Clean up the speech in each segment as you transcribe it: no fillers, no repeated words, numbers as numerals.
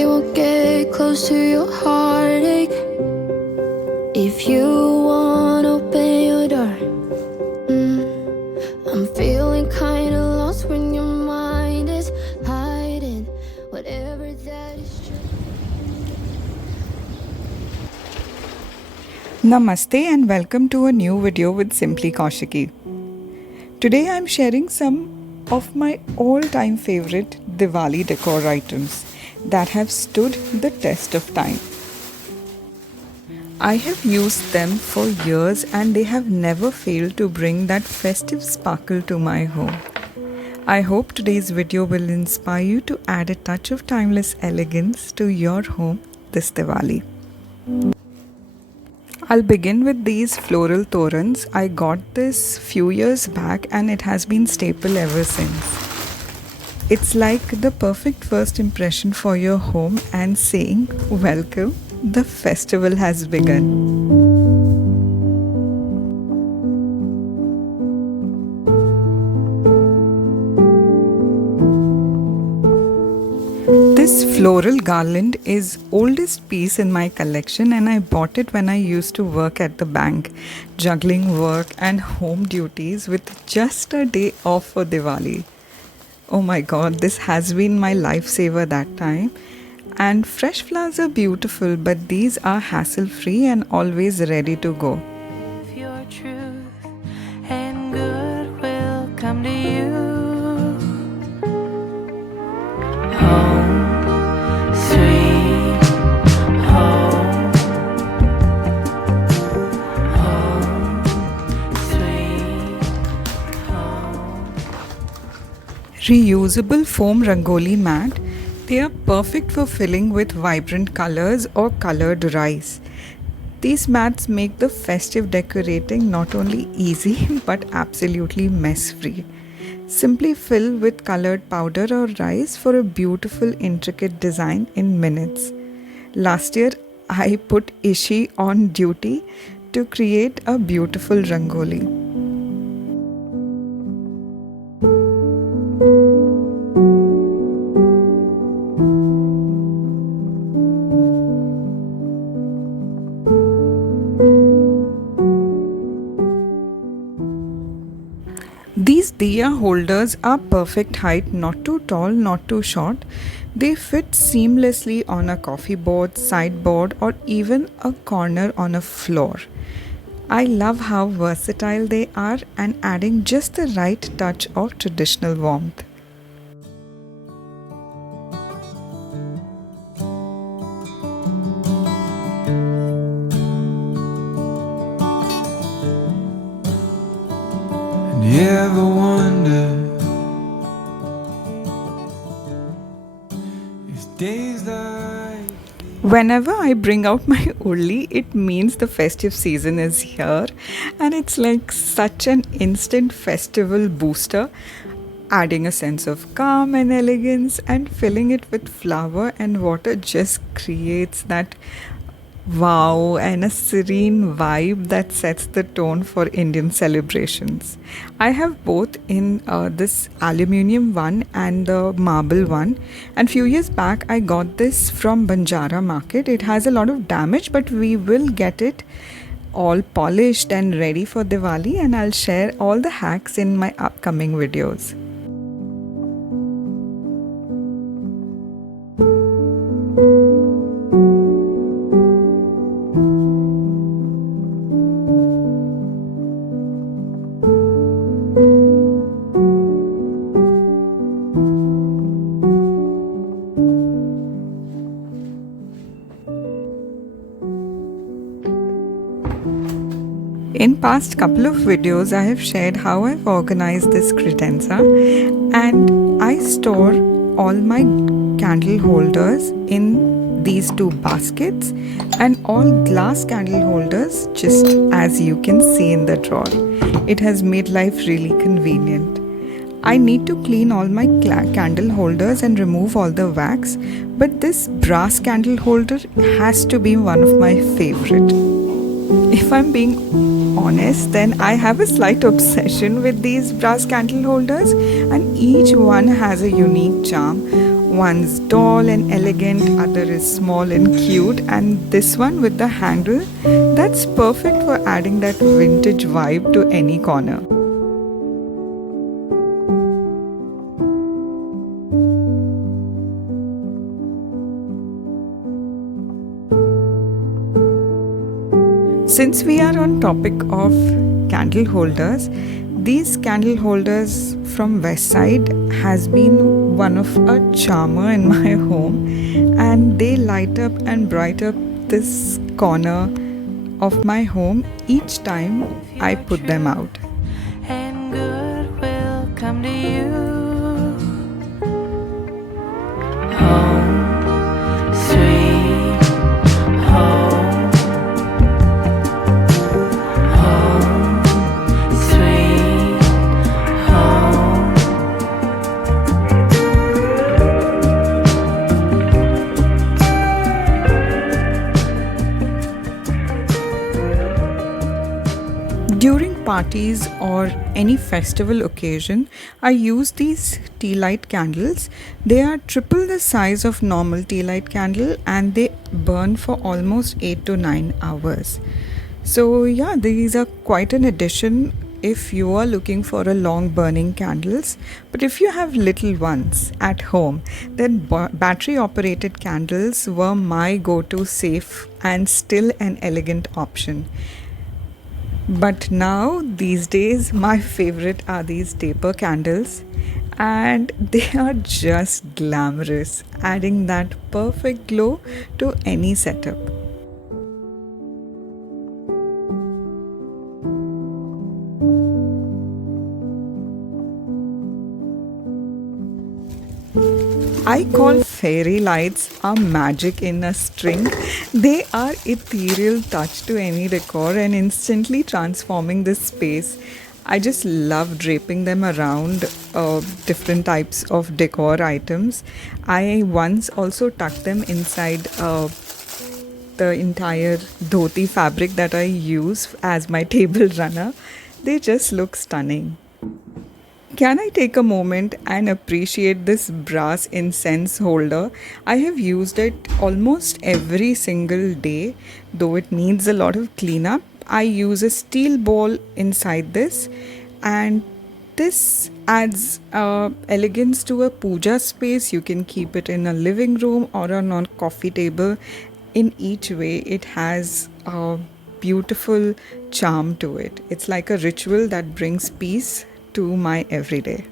I won't get close to your heartache. If you won't open your door, I'm feeling kinda lost when your mind is hiding whatever that is true. Namaste and welcome to a new video with Simply Kaushiki. Today I am sharing some of my all-time favorite Diwali decor items that have stood the test of time. I have used them for years and they have never failed to bring that festive sparkle to my home. I hope today's video will inspire you to add a touch of timeless elegance to your home this Diwali. I'll begin with these floral torans. I got this few years back and it has been staple ever since. It's like the perfect first impression for your home and saying, welcome, the festival has begun. This floral garland is oldest piece in my collection and I bought it when I used to work at the bank, juggling work and home duties with just a day off for Diwali. Oh my god, this has been my lifesaver that time. And fresh flowers are beautiful, but these are hassle-free and always ready to go. Your truth and good will come to you. Home, sweet home. Home, sweet home. Reusable foam rangoli mat. They are perfect for filling with vibrant colors or colored rice. These mats make the festive decorating not only easy but absolutely mess-free. Simply fill with colored powder or rice for a beautiful intricate design in minutes. Last year I put Ishi on duty to create a beautiful rangoli. These Diya holders are perfect height, not too tall, not too short. They fit seamlessly on a coffee board, sideboard or even a corner on a floor. I love how versatile they are and adding just the right touch of traditional warmth. You ever wonder if days like Whenever I bring out my Urli, it means the festive season is here and it's like such an instant festival booster, adding a sense of calm and elegance and filling it with flower and water just creates that wow and a serene vibe that sets the tone for Indian celebrations. I have both in this aluminium one and the marble one, and few years back I got this from Banjara market. It has a lot of damage but we will get it all polished and ready for Diwali and I'll share all the hacks in my upcoming videos. In past couple of videos, I have shared how I've organized this credenza and I store all my candle holders in these two baskets and all glass candle holders just as you can see in the drawer. It has made life really convenient. I need to clean all my candle holders and remove all the wax, but this brass candle holder has to be one of my favorite. If I'm being honest, then I have a slight obsession with these brass candle holders and each one has a unique charm. One's tall and elegant, other is small and cute, and this one with the handle, that's perfect for adding that vintage vibe to any corner. Since we are on topic of candle holders, these candle holders from West Side has been one of a charmer in my home, and they light up and bright up this corner of my home each time I put them out. And good will come to you. Home, sweet home. Home, sweet home. During parties or any festival occasion, I use these tea light candles. They are triple the size of normal tea light candle and they burn for almost 8 to 9 hours. So yeah, these are quite an addition if you are looking for a long burning candles. But if you have little ones at home, then battery operated candles were my go-to safe and still an elegant option. But now, these days, my favorite are these taper candles, and they are just glamorous, adding that perfect glow to any setup. I call fairy lights are magic in a string. They are ethereal touch to any decor and instantly transforming this space. I just love draping them around different types of decor items. I once also tucked them inside the entire dhoti fabric that I use as my table runner. They just look stunning. Can I take a moment and appreciate this brass incense holder? I have used it almost every single day, though it needs a lot of cleanup. I use a steel bowl inside this, and this adds elegance to a puja space. You can keep it in a living room or on a coffee table. In each way, it has a beautiful charm to it. It's like a ritual that brings peace to my everyday.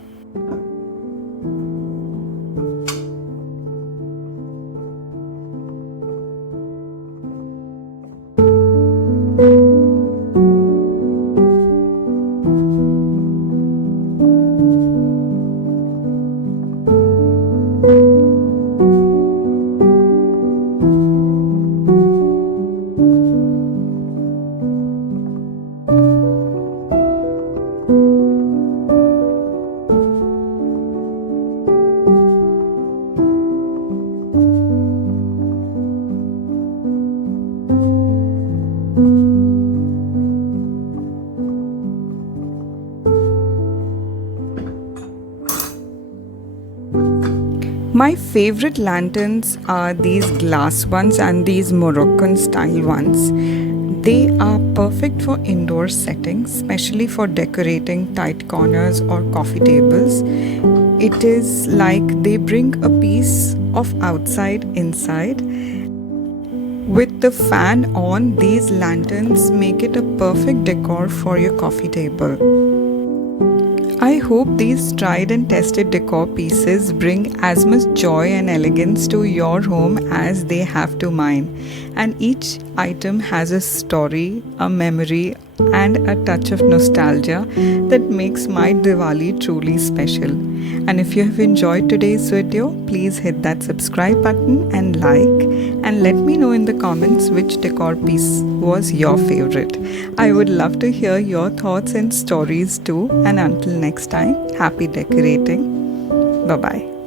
My favorite lanterns are these glass ones and these Moroccan style ones. They are perfect for indoor settings, especially for decorating tight corners or coffee tables. It is like they bring a piece of outside inside. With the fan on, these lanterns make it a perfect decor for your coffee table. I hope these tried and tested decor pieces bring as much joy and elegance to your home as they have to mine. And each item has a story, a memory, and a touch of nostalgia that makes my Diwali truly special. And if you have enjoyed today's video, please hit that subscribe button and like, and let me know in the comments which decor piece was your favorite. I would love to hear your thoughts and stories too. And until next time, happy decorating. Bye bye.